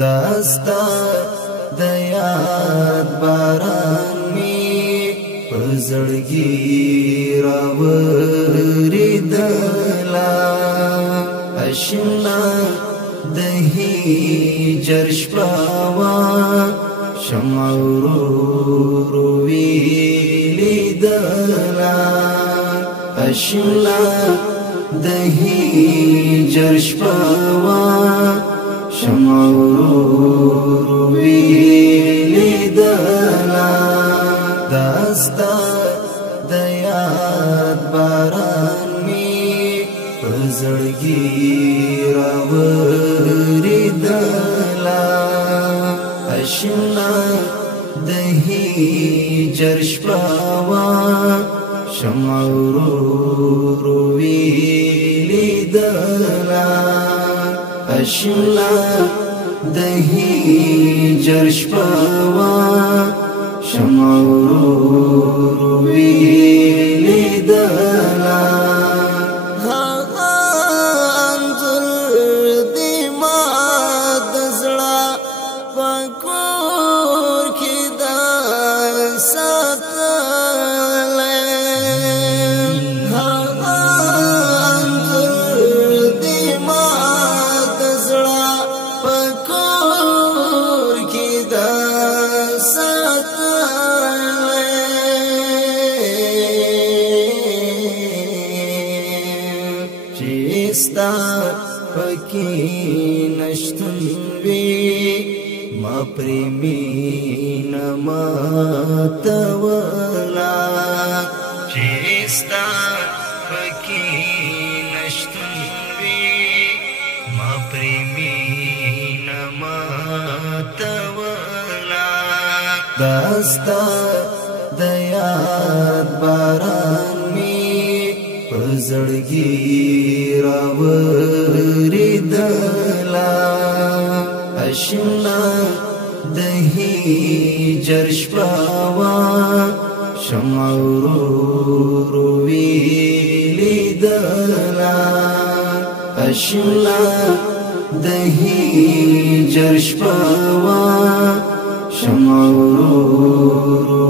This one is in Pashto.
داستا د یاد باران می پزړګي راوریدلا اشنا د هجر شپوا شمع ورو ویلیدلا اشنا د هجر شپوا شمع ورو ویلیدلا داستا د یاد باران می پزړګي راوریدلا اشنا د هجر شپوا شمع ورو ویلیدلا اشنا د هجر شپوا شمع ورو ویلیدلا هغه انځور دې ما د زړه په کور کې دا ساتلی هغه انځور دې ما د زړه په کور کې دا چیستا پکی نشتن وی ما پریمین ما تولا چیستا پکی نشتن وی ما پریمین ما تولا داستا د یاد باران می پزړګي راوریدلا اشنا د هجر شپوا شمع ورو ویلیدلا اشنا د هجر شپوا شمع ورو